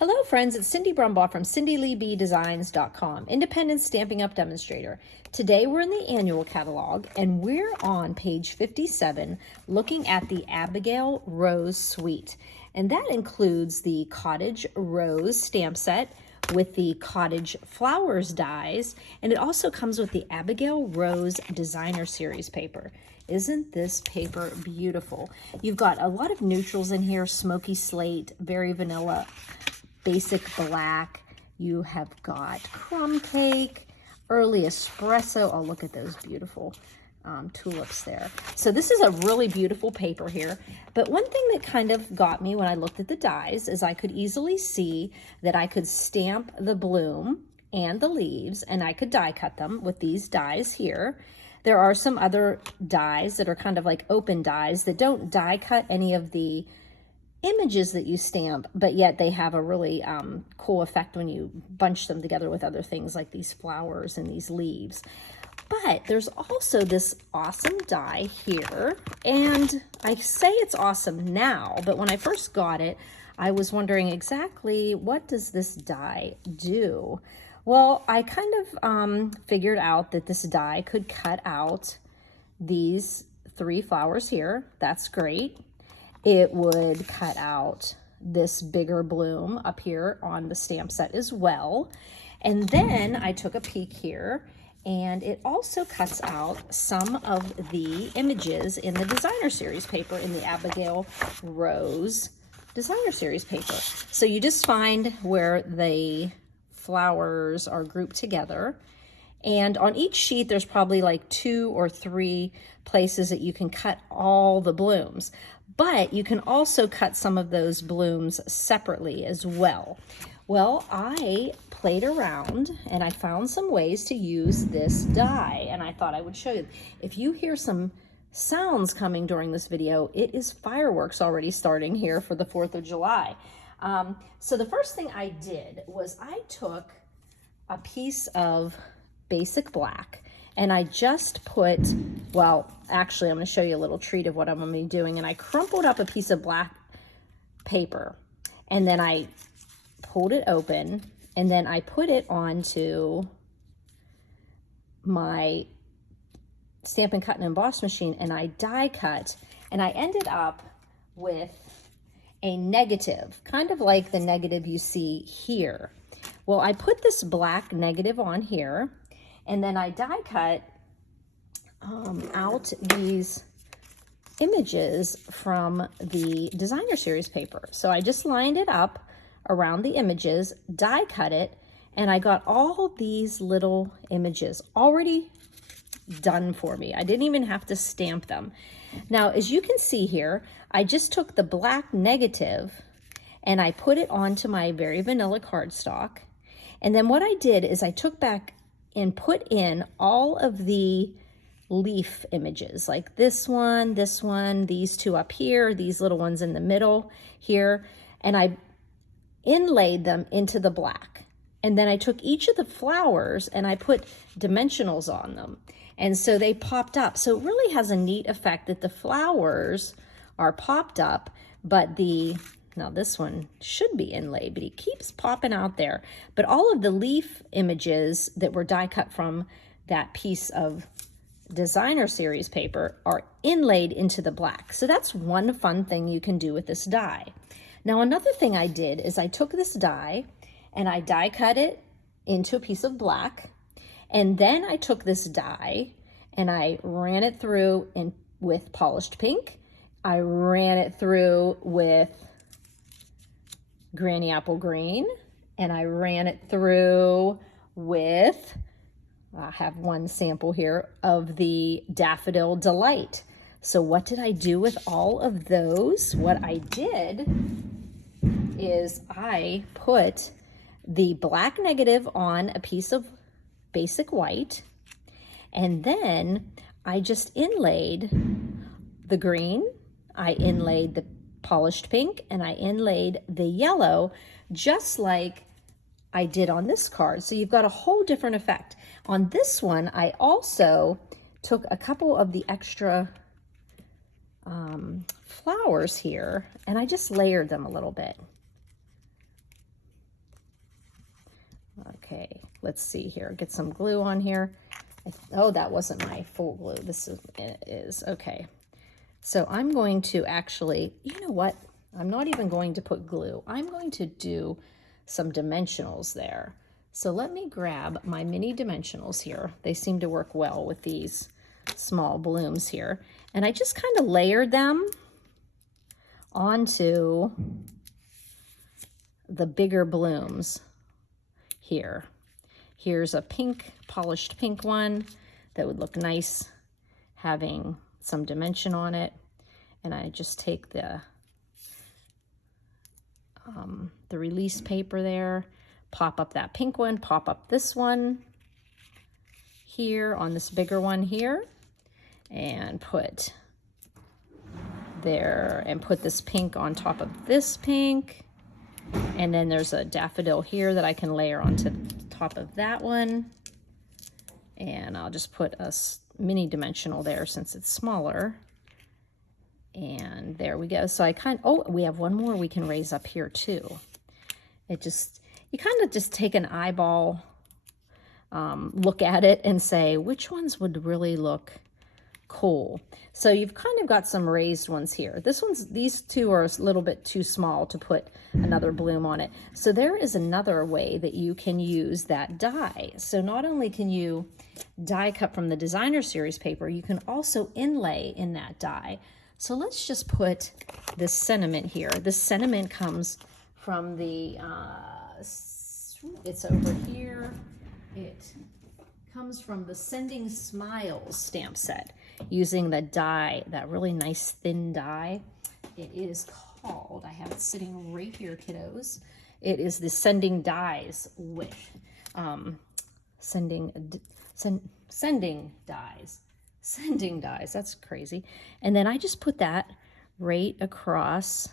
Hello friends, it's Cindy Brumbaugh from CindyLeeBDesigns.com, independent Stampin' Up! Demonstrator. Today we're in the annual catalog and we're on page 57 looking at the Abigail Rose Suite. And that includes the Cottage Rose stamp set with the Cottage Flowers dies, and it also comes with the Abigail Rose Designer Series paper. Isn't this paper beautiful? You've got a lot of neutrals in here, smoky slate, very vanilla, basic black. You have got crumb cake, early espresso. Oh, look at those beautiful tulips there. So this is a really beautiful paper here. But one thing that kind of got me when I looked at the dies is I could easily see that I could stamp the bloom and the leaves, and I could die cut them with these dies here. There are some other dies that are kind of like open dies that don't die cut any of the images that you stamp, but yet they have a really cool effect when you bunch them together with other things like these flowers and these leaves. But there's also this awesome die here, and I say it's awesome now, but when I first got it, I was wondering exactly what does this die do? Well, I kind of figured out that this die could cut out these 3 flowers here. That's great. It would cut out this bigger bloom up here on the stamp set as well. And then I took a peek here, and it also cuts out some of the images in the Designer Series paper, in the Abigail Rose Designer Series paper. So you just find where the flowers are grouped together. And on each sheet, there's probably like 2 or 3 places that you can cut all the blooms. But you can also cut some of those blooms separately as well. Well, I played around and I found some ways to use this die, and I thought I would show you. If you hear some sounds coming during this video, it is fireworks already starting here for the 4th of July. So the first thing I did was I took a piece of basic black, and I just put, well, actually I'm going to show you a little treat of what I'm going to be doing, and I crumpled up a piece of black paper, and then I pulled it open, and then I put it onto my Stampin' Cut and Emboss machine, and I die cut, and I ended up with a negative, kind of like the negative you see here. Well, I put this black negative on here, and then I die cut out these images from the Designer Series paper. So I just lined it up around the images, die cut it, and I got all these little images already done for me. I didn't even have to stamp them. Now, as you can see here, I just took the black negative and I put it onto my very vanilla cardstock. And then what I did is I took back and put in all of the leaf images, like this one, these 2 up here, these little ones in the middle here, and I inlaid them into the black. And then I took each of the flowers and I put dimensionals on them. And so they popped up. So it really has a neat effect that the flowers are popped up, but now this one should be inlaid, but he keeps popping out there. But all of the leaf images that were die cut from that piece of Designer Series paper are inlaid into the black. So that's one fun thing you can do with this die. Now, another thing I did is I took this die and I die cut it into a piece of black. And then I took this die and I ran it through with polished pink. I ran it through with Granny Apple Green, and I ran it through with, I have one sample here of the Daffodil Delight. So what did I do with all of those? What I did is I put the black negative on a piece of basic white, and then I just inlaid the green, I inlaid the polished pink, and I inlaid the yellow, just like I did on this card. So you've got a whole different effect. On this one, I also took a couple of the extra flowers here, and I just layered them a little bit. Okay, let's see here. Get some glue on here. Oh, that wasn't my full glue. This is okay. So I'm going to actually, you know what? I'm not even going to put glue. I'm going to do some dimensionals there. So let me grab my mini dimensionals here. They seem to work well with these small blooms here. And I just kind of layered them onto the bigger blooms here. Here's a pink, polished pink one that would look nice having some dimension on it. And I just take the release paper there, pop up that pink one, pop up this one here on this bigger one here, and put there, and put this pink on top of this pink. And then there's a daffodil here that I can layer onto top of that one. And I'll just put a mini dimensional there since it's smaller. And there we go. So oh, we have one more we can raise up here too. You kind of just take an eyeball look at it and say, which ones would really look cool? So you've kind of got some raised ones here. These two are a little bit too small to put another bloom on it. So there is another way that you can use that die. So not only can you die cut from the designer series paper, you can also inlay in that die. So let's just put this sentiment here. This sentiment comes from the, it's over here. It comes from the Sending Smiles stamp set using the die, that really nice thin die. It is called, I have it sitting right here, kiddos. It is the Sending Dies Wish. Sending dies, that's crazy. And then I just put that right across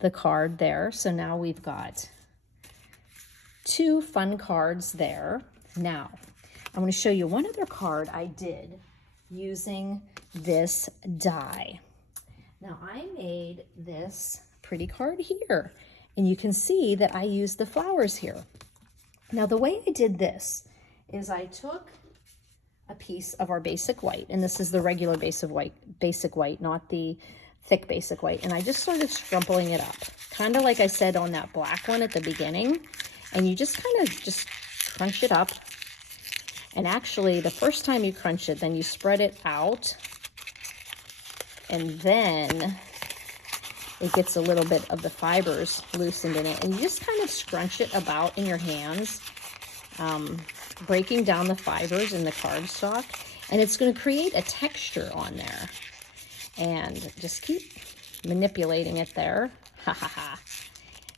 the card there. So now we've got two fun cards there. Now, I'm going to show you one other card I did using this die. Now, I made this pretty card here, and you can see that I used the flowers here. Now, the way I did this is I took a piece of our basic white, and this is the regular basic white, not the thick basic white, and I just started scrumpling it up, kind of like I said on that black one at the beginning, and you just kind of just crunch it up. And actually, the first time you crunch it, then you spread it out, and then it gets a little bit of the fibers loosened in it, and you just kind of scrunch it about in your hands, breaking down the fibers in the cardstock, and it's going to create a texture on there. And just keep manipulating it there. Ha ha ha.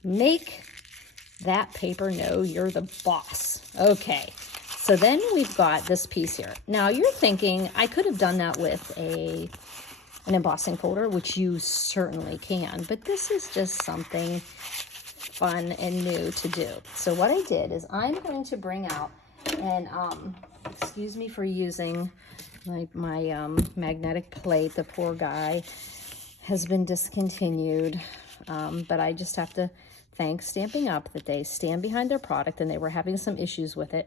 Make that paper know you're the boss. Okay, so then we've got this piece here. Now you're thinking I could have done that with an embossing folder, which you certainly can, but this is just something fun and new to do. So what I did is I'm going to bring out, and excuse me for using my magnetic plate. The poor guy has been discontinued, but I just have to thank Stamping Up that they stand behind their product, and they were having some issues with it.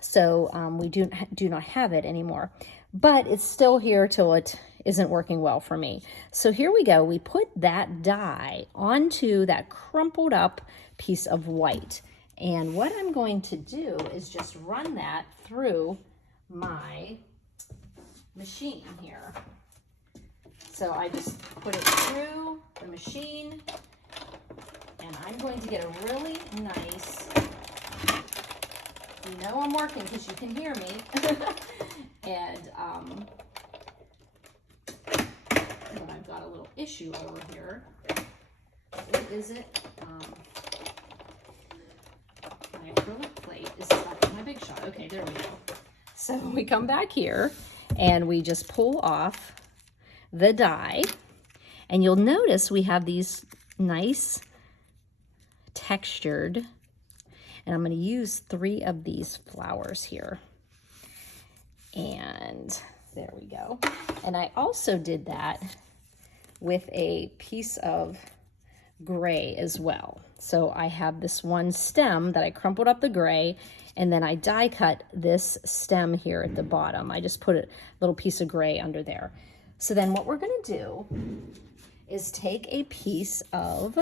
So we do not have it anymore, but it's still here till it isn't working well for me. So here we go. We put that die onto that crumpled up piece of white. And what I'm going to do is just run that through my machine here. So I just put it through the machine, and I'm going to get a really nice, you know I'm working because you can hear me, and but I've got a little issue over here. What is it? My acrylic plate is stuck in my Big Shot. Okay, there we go. So we come back here, and we just pull off the die, and you'll notice we have these nice textured, and I'm going to use 3 of these flowers here, and there we go. And I also did that with a piece of gray as well. So I have this one stem that I crumpled up the gray, and then I die cut this stem here at the bottom. I just put a little piece of gray under there. So then what we're gonna do is take a piece of,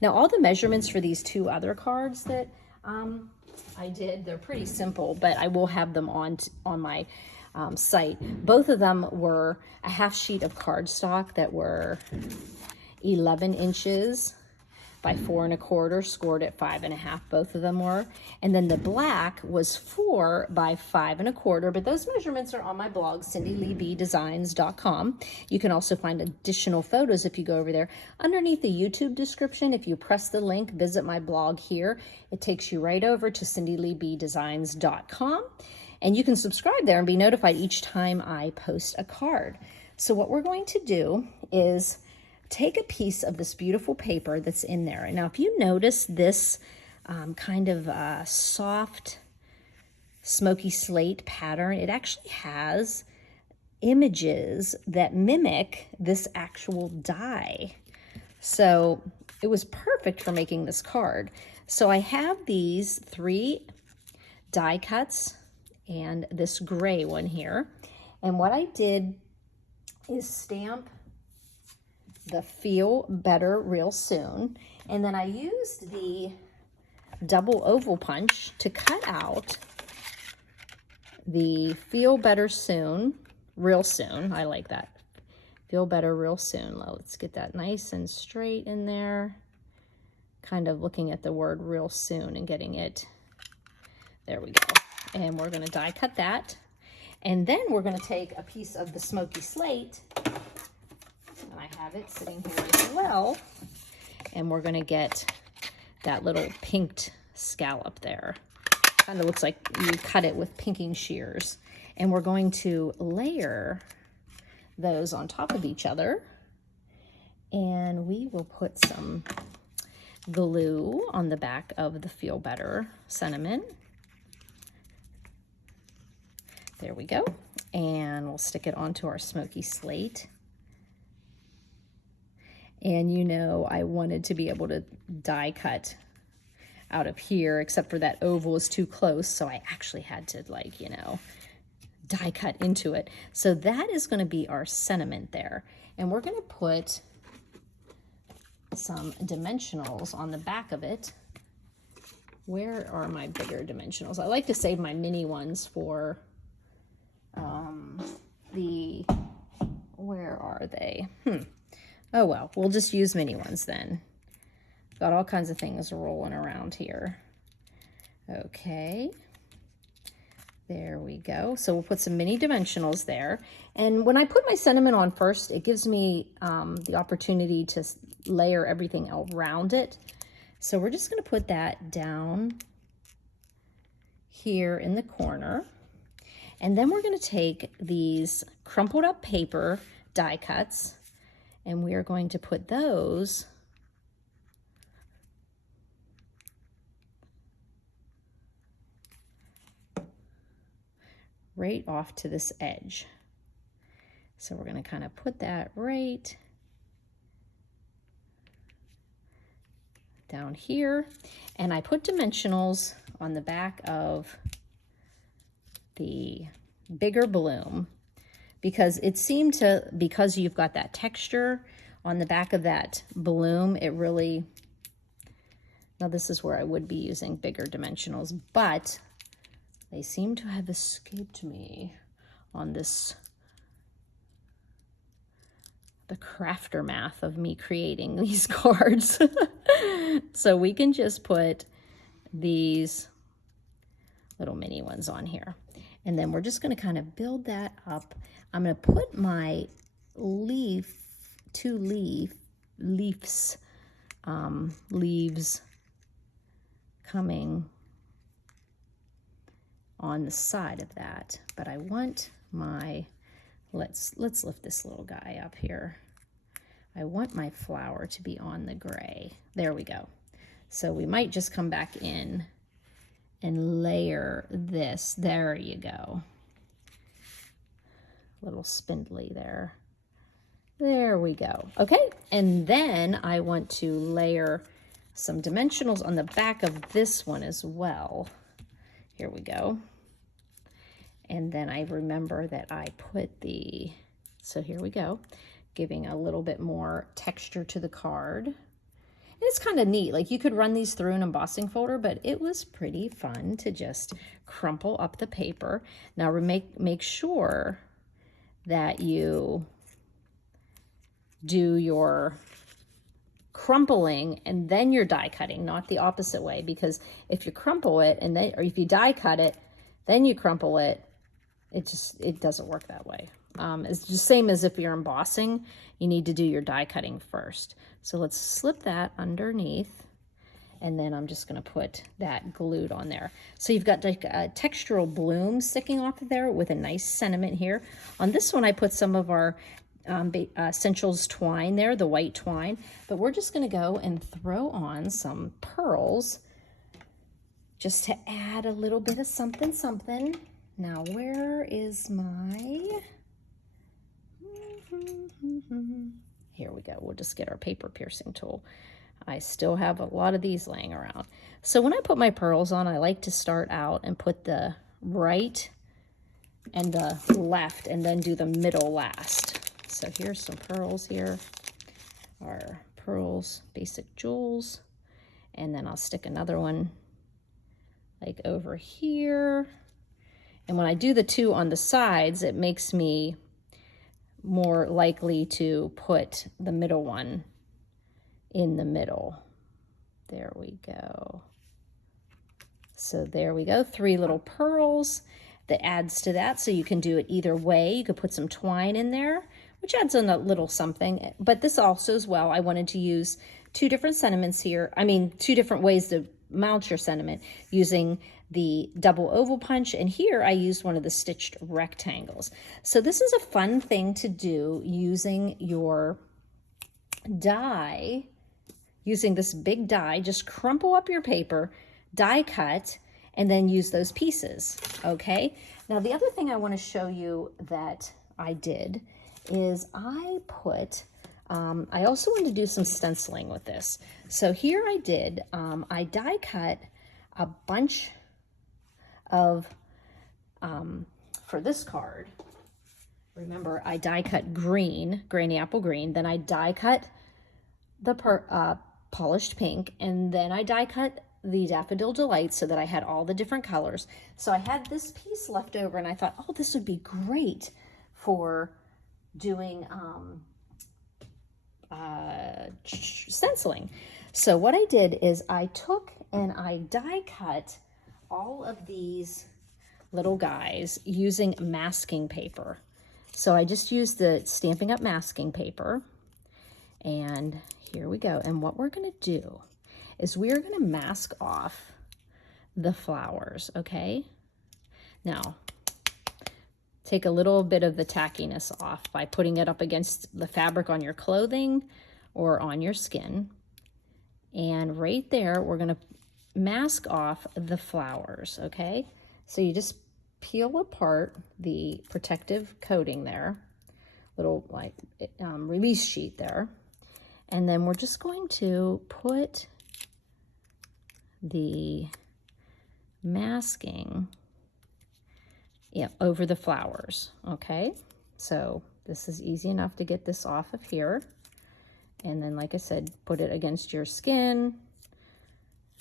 now all the measurements for these two other cards that I did, they're pretty simple, but I will have them on my site. Both of them were a half sheet of cardstock that were 11 inches by 4 1/4, scored at 5 1/2, both of them were. And then the black was 4 by 5 1/4, but those measurements are on my blog, cindyleebdesigns.com. You can also find additional photos if you go over there. Underneath the YouTube description, if you press the link, visit my blog here, it takes you right over to cindyleebdesigns.com. And you can subscribe there and be notified each time I post a card. So what we're going to do is take a piece of this beautiful paper that's in there. Now, if you notice this kind of soft smoky slate pattern, it actually has images that mimic this actual die. So it was perfect for making this card. So I have these 3 die cuts and this gray one here. And what I did is stamp the Feel Better Real Soon. And then I used the double oval punch to cut out the Feel Better Soon, Real Soon. I like that. Feel Better Real Soon. Let's get that nice and straight in there. Kind of looking at the word real soon and getting it. There we go. And we're going to die cut that. And then we're going to take a piece of the smoky slate, and I have it sitting here as well, and we're going to get that little pinked scallop there. Kind of looks like you cut it with pinking shears. And we're going to layer those on top of each other, and we will put some glue on the back of the Feel Better sentiment. There we go. And we'll stick it onto our smoky slate. And you know, I wanted to be able to die cut out of here, except for that oval is too close. So I actually had to, like, you know, die cut into it. So that is going to be our sentiment there. And we're going to put some dimensionals on the back of it. Where are my bigger dimensionals? I like to save my mini ones for where are they? Oh well, we'll just use mini ones then. Got all kinds of things rolling around here. Okay, there we go. So we'll put some mini dimensionals there. And when I put my sentiment on first, it gives me the opportunity to layer everything around it. So we're just going to put that down here in the corner. And then we're going to take these crumpled up paper die cuts, and we are going to put those right off to this edge. So we're going to kind of put that right down here. And I put dimensionals on the back of the bigger bloom because it seemed to, because you've got that texture on the back of that bloom, it really, now this is where I would be using bigger dimensionals, but they seem to have escaped me on this, the crafter math of me creating these cards. So we can just put these little mini ones on here. And then we're just going to kind of build that up. I'm going to put my leaf, leaves coming on the side of that. But I want my, let's lift this little guy up here. I want my flower to be on the gray. There we go. So we might just come back in and layer this. There you go. Little spindly there. There we go. Okay, and then I want to layer some dimensionals on the back of this one as well. Here we go. And then I remember that I put so here we go, giving a little bit more texture to the card. And it's kind of neat. Like, you could run these through an embossing folder, but it was pretty fun to just crumple up the paper. Now make sure that you do your crumpling and then you're die cutting, not the opposite way, because if you crumple it and then, or if you die cut it, then you crumple it, it doesn't work that way. It's just same as if you're embossing, you need to do your die cutting first. So let's slip that underneath, and then I'm just going to put that glued on there. So you've got like a textural bloom sticking off of there with a nice sentiment here. On this one, I put some of our Essentials twine there, the white twine, but we're just going to go and throw on some pearls just to add a little bit of something, something. Now, where is my... Here we go. We'll just get our paper piercing tool. I still have a lot of these laying around. So when I put my pearls on, I like to start out and put the right and the left and then do the middle last. So here's some pearls here. Our pearls, basic jewels. And then I'll stick another one like over here. And when I do the two on the sides, it makes me more likely to put the middle one in the middle. There we go. So there we go, 3 little pearls that adds to that. So you can do it either way. You could put some twine in there, which adds in a little something. But this also as well, I wanted to use 2 different sentiments here. I mean, 2 different ways to mount your sentiment using the double oval punch, and here I used one of the stitched rectangles. So this is a fun thing to do using your die, using this big die. Just crumple up your paper, die cut, and then use those pieces, okay? Now the other thing I want to show you that I did is I put, I also wanted to do some stenciling with this. So here I did, I die cut a bunch of, for this card, remember I die cut green, granny apple green, then I die cut the polished pink, and then I die cut the Daffodil Delight so that I had all the different colors. So I had this piece left over and I thought, oh, this would be great for doing stenciling. So what I did is I took and I die cut all of these little guys using masking paper. So I just used the Stampin' Up! Masking paper, and here we go. And what we're going to do is we're going to mask off the flowers, okay? Now, take a little bit of the tackiness off by putting it up against the fabric on your clothing or on your skin. And right there, we're going to mask off the flowers, okay? So you just peel apart the protective coating there, little like release sheet there. And then we're just going to put the masking over the flowers, okay? So this is easy enough to get this off of here. And then, like I said, put it against your skin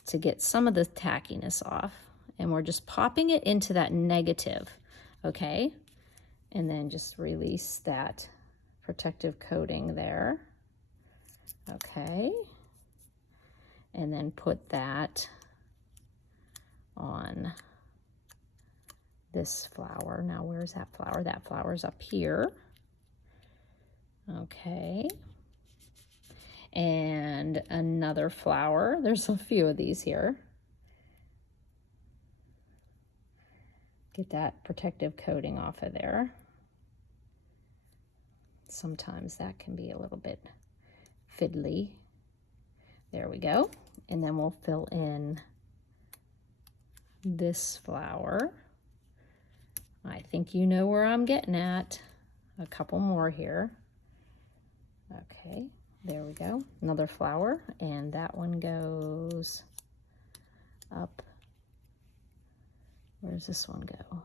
to get some of the tackiness off. And we're just popping it into that negative, okay? And then just release that protective coating there, okay? And then put that on this flower. Now, where's that flower? That flower's up here, okay? And another flower. There's a few of these here. Get that protective coating off of there. Sometimes that can be a little bit fiddly. There we go. And then we'll fill in this flower. I think you know where I'm getting at. A couple more here. Okay, there we go. Another flower, and that one goes up. Where does this one go?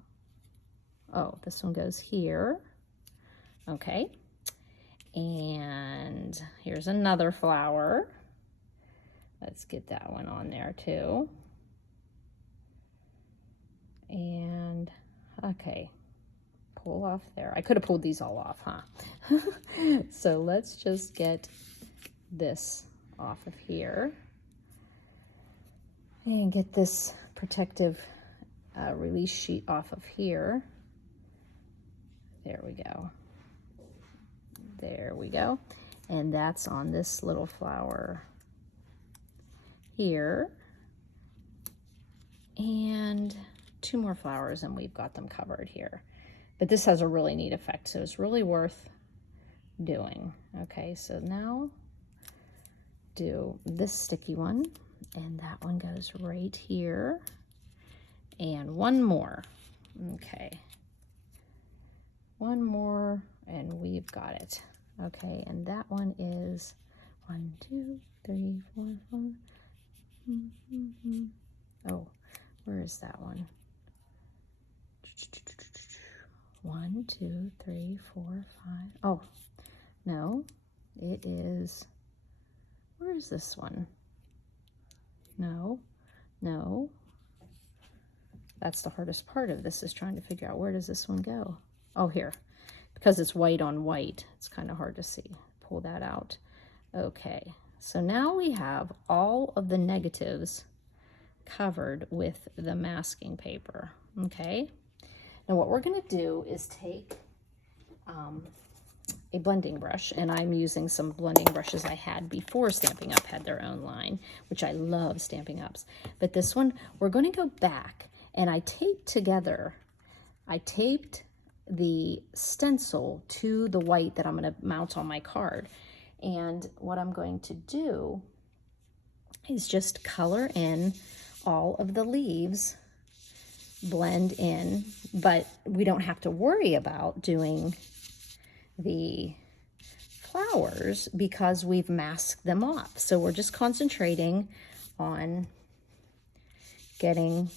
Oh, this one goes here. Okay, and here's another flower. Let's get that one on there too. And okay, pull off there. I could have pulled these all off, huh? So let's just get this off of here and get this protective release sheet off of here. There we go. There we go. And that's on this little flower here. And 2 more flowers and we've got them covered here. But this has a really neat effect, so it's really worth doing. Okay, so now do this sticky one, and that one goes right here. And one more. Okay. One more, and we've got it. Okay, and that one is 1, 2, 3, 4, 5. Oh, where is that one? 1, 2, 3, 4, 5. Oh, no, it is, where is this one? No, no. That's the hardest part of this, is trying to figure out where does this one go. Oh, here. Because it's white on white, it's kind of hard to see. Pull that out. Okay, so now we have all of the negatives covered with the masking paper. Okay, now what we're going to do is take a blending brush, and I'm using some blending brushes I had before Stampin' Up! Had their own line, which I love Stampin' Up's. But this one, we're going to go back, and I taped the stencil to the white that I'm going to mount on my card. And what I'm going to do is just color in all of the leaves, blend in, but we don't have to worry about doing the flowers because we've masked them off. So we're just concentrating on getting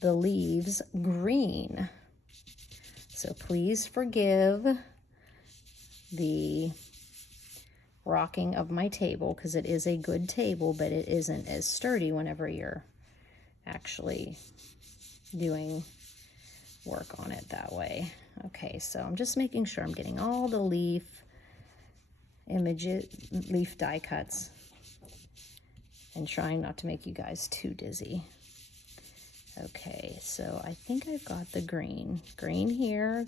the leaves green. So please forgive the rocking of my table, because it is a good table, but it isn't as sturdy whenever you're actually doing work on it that way. Okay, so I'm just making sure I'm getting all the leaf die cuts and trying not to make you guys too dizzy. Okay, so I think I've got the green. Green here,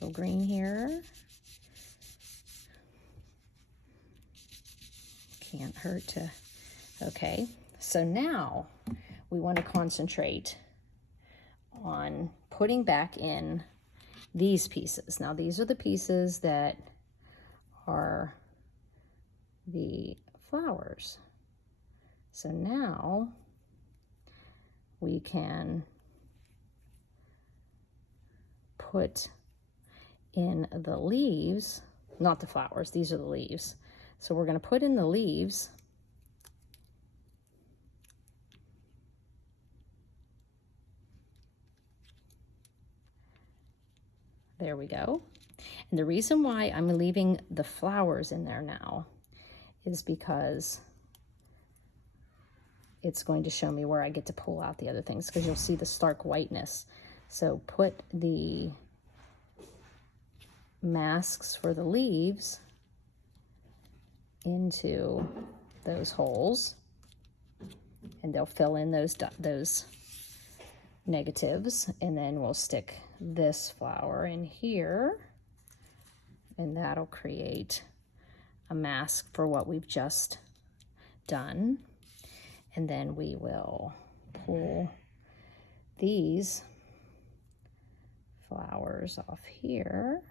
little green here. Can't hurt to, okay. So now we want to concentrate on putting back in these pieces. Now these are the pieces that are the flowers. So now we can put in the leaves, not the flowers, these are the leaves. So we're going to put in the leaves. There we go. And the reason why I'm leaving the flowers in there now is because it's going to show me where I get to pull out the other things, because you'll see the stark whiteness. So put the masks for the leaves into those holes, and they'll fill in those negatives, and then we'll stick this flower in here, and that'll create a mask for what we've just done. And then we will pull these flowers off here.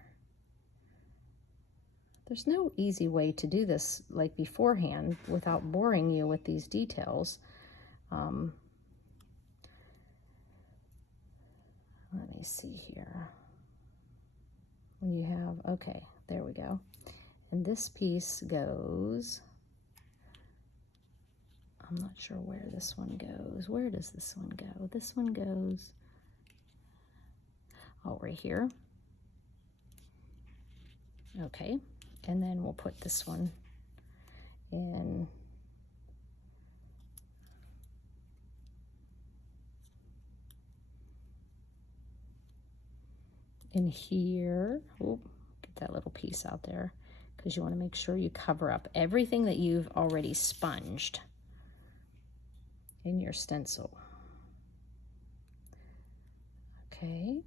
There's no easy way to do this like beforehand without boring you with these details. Let me see here. When you have, okay, There we go. And this piece goes, I'm not sure where this one goes. Where does this one go? This one goes, oh, right here. Okay, and then we'll put this one in here. Ooh, get that little piece out there, because you want to make sure you cover up everything that you've already sponged in your stencil. Okay,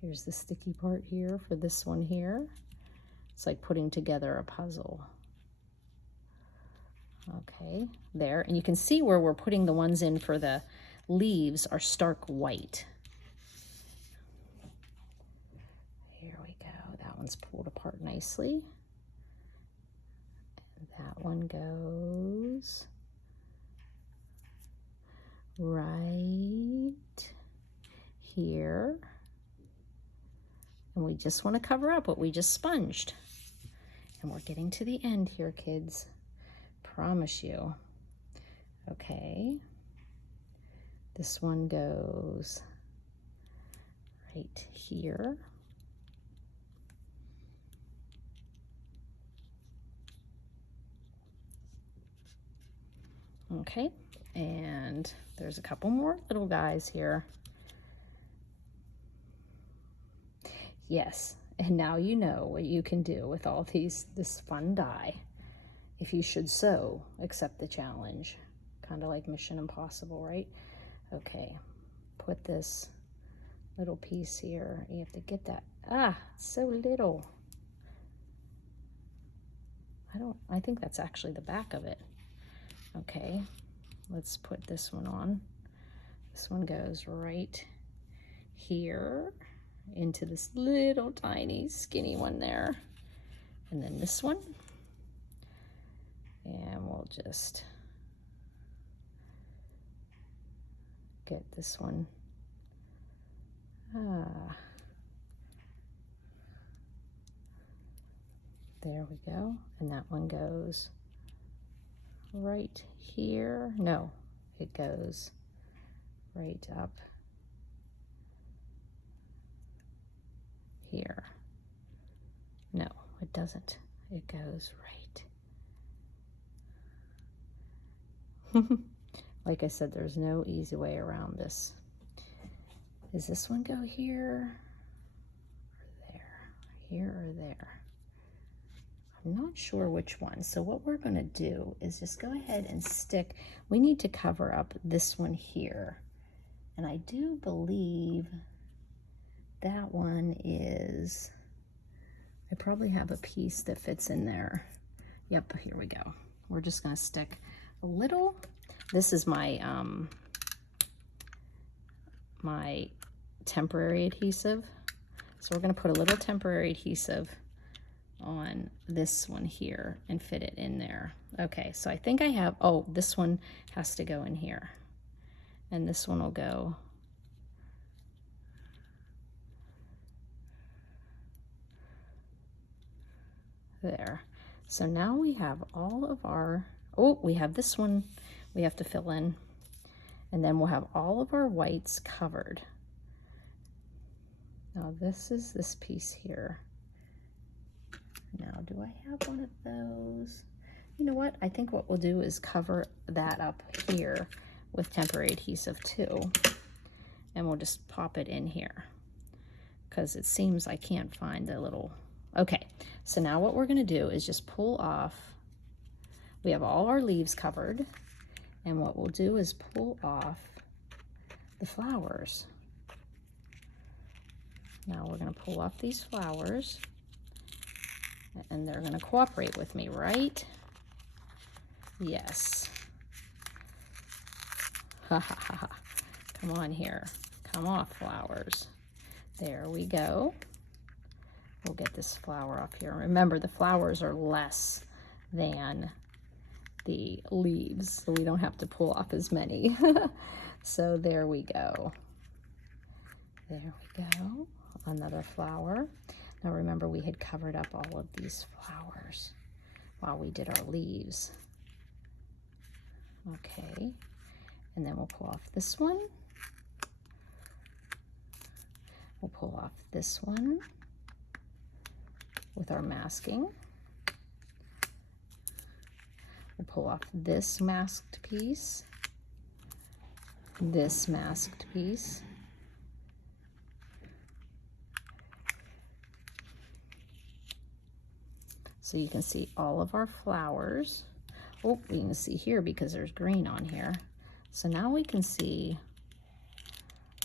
here's the sticky part here for this one here. It's like putting together a puzzle. Okay, there, and you can see where we're putting the ones in for the leaves are stark white. Here we go, that one's pulled apart nicely. And that one goes right here. And we just want to cover up what we just sponged. And we're getting to the end here, kids. Promise you. Okay. This one goes right here. Okay, and there's a couple more little guys here. Yes, and now you know what you can do with all this fun die, if you should so accept the challenge. Kind of like Mission Impossible, right? Okay, put this little piece here. You have to get that. Ah, it's so little. I think that's actually the back of it. Okay, let's put this one on. This one goes right here into this little tiny skinny one there. And then this one. And we'll just get this one. There we go. And that one goes right here. No, it goes right up here. No, it doesn't. It goes right. Like I said, there's no easy way around this. Does this one go here or there? Here or there? I'm not sure which one. So what we're going to do is just go ahead and stick. We need to cover up this one here. And I do believe that one is, I probably have a piece that fits in there. Yep, here we go. We're just going to stick a little. This is my my temporary adhesive. So we're going to put a little temporary adhesive on this one here and fit it in there. Okay, so I think I have, oh, this one has to go in here. And this one will go there. So now we have all of our, oh, we have this one we have to fill in. And then we'll have all of our whites covered. Now this is this piece here. Now, do I have one of those? You know what? I think what we'll do is cover that up here with temporary adhesive too. And we'll just pop it in here because it seems I can't find the little, okay. So now what we're gonna do is just pull off, we have all our leaves covered, and what we'll do is pull off the flowers. Now we're gonna pull off these flowers, and they're gonna cooperate with me, right? Yes. Ha ha ha ha. Come on here. Come off, flowers. There we go. We'll get this flower up here. Remember, the flowers are less than the leaves, so we don't have to pull off as many. So there we go. There we go. Another flower. Now remember, we had covered up all of these flowers while we did our leaves. Okay, and then we'll pull off this one. We'll pull off this one with our masking. We'll pull off this masked piece, this masked piece, so you can see all of our flowers. Oh, we can see here because there's green on here. So now we can see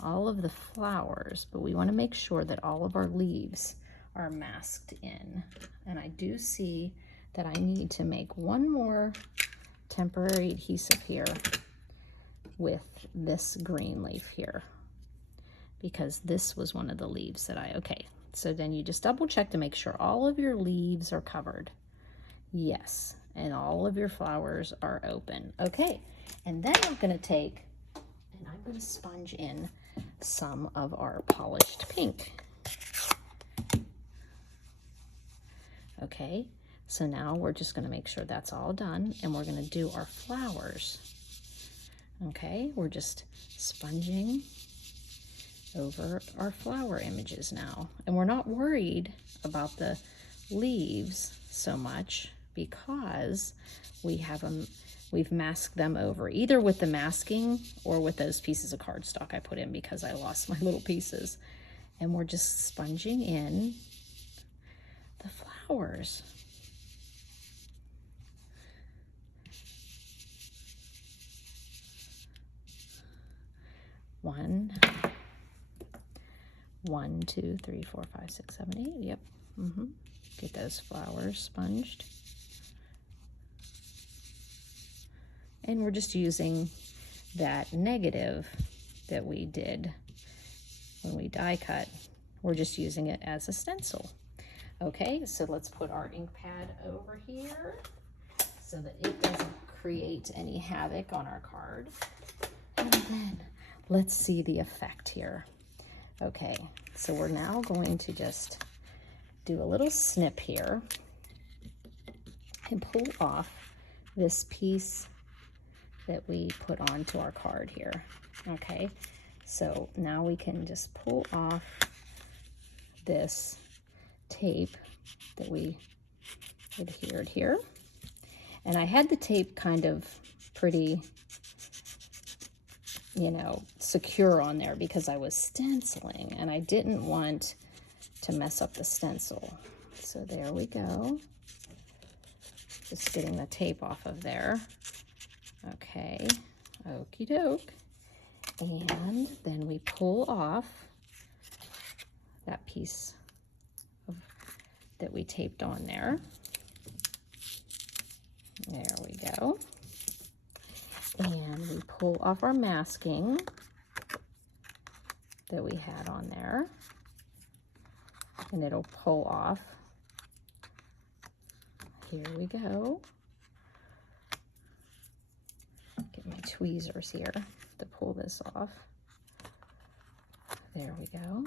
all of the flowers, but we want to make sure that all of our leaves are masked in. And I do see that I need to make one more temporary adhesive here with this green leaf here, because this was one of the leaves that okay. So then you just double check to make sure all of your leaves are covered. Yes, and all of your flowers are open. Okay, and then I'm gonna take, and I'm gonna sponge in some of our polished pink. Okay, so now we're just gonna make sure that's all done, and we're gonna do our flowers. Okay, we're just sponging over our flower images now. And we're not worried about the leaves so much because we've masked them over, either with the masking or with those pieces of cardstock I put in because I lost my little pieces. And we're just sponging in the flowers. One, 2, 3, 4, 5, 6, 7, 8. Yep. Get those flowers sponged. And we're just using that negative that we did when we die cut. We're just using it as a stencil. Okay, so let's put our ink pad over here so that it doesn't create any havoc on our card. And then let's see the effect here. Okay, so we're now going to just do a little snip here and pull off this piece that we put onto our card here. Okay, so now we can just pull off this tape that we adhered here. And I had the tape kind of pretty, you know, secure on there because I was stenciling and I didn't want to mess up the stencil. So there we go. Just getting the tape off of there. Okay, okie doke. And then we pull off that piece that we taped on there. There we go. And we pull off our masking that we had on there. And it'll pull off. Here we go. Get my tweezers here to pull this off. There we go.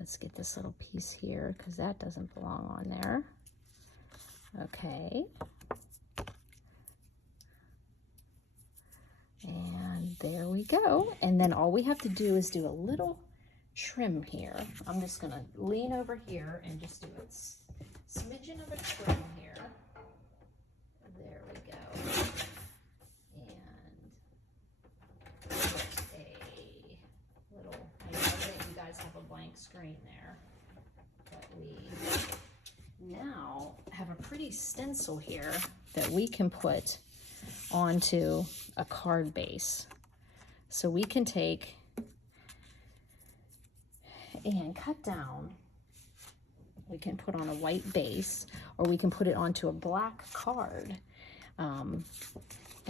Let's get this little piece here because that doesn't belong on there. Okay. And there we go. And then all we have to do is do a little trim here. I'm just going to lean over here and just do a smidgen of a trim here. There we go. And just a little, I know that you guys have a blank screen there, but we now have a pretty stencil here that we can put onto a card base. So we can take and cut down. We can put on a white base, or we can put it onto a black card and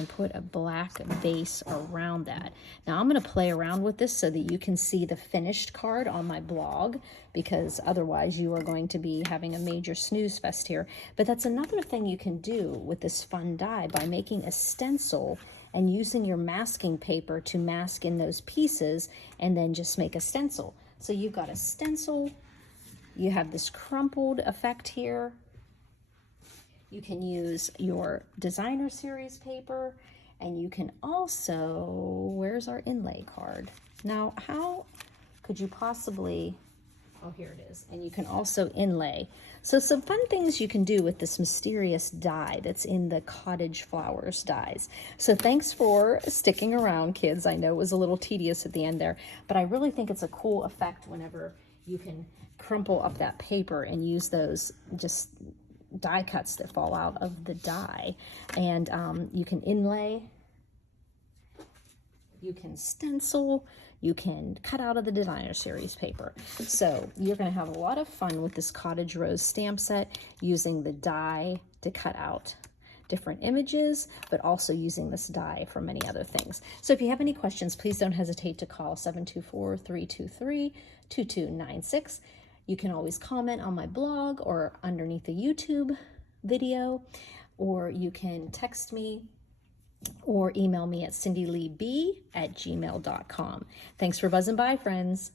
put a black base around that. Now I'm going to play around with this so that you can see the finished card on my blog, because otherwise you are going to be having a major snooze fest here. But that's another thing you can do with this fun die, by making a stencil and using your masking paper to mask in those pieces and then just make a stencil. So you've got a stencil You have this crumpled effect here. You can use your designer series paper, and you can also, where's our inlay card? Now, how could you possibly, oh, here it is. And you can also inlay. So some fun things you can do with this mysterious die that's in the Cottage Flowers dies. So thanks for sticking around, kids. I know it was a little tedious at the end there, but I really think it's a cool effect whenever you can crumple up that paper and use those just die cuts that fall out of the die. And you can inlay, you can stencil, you can cut out of the designer series paper. So you're going to have a lot of fun with this Cottage Rose stamp set, using the die to cut out different images, but also using this die for many other things. So if you have any questions, please don't hesitate to call 724-323-2296. You can always comment on my blog or underneath the YouTube video, or you can text me or email me at cindyleeb@gmail.com. Thanks for buzzing by, friends.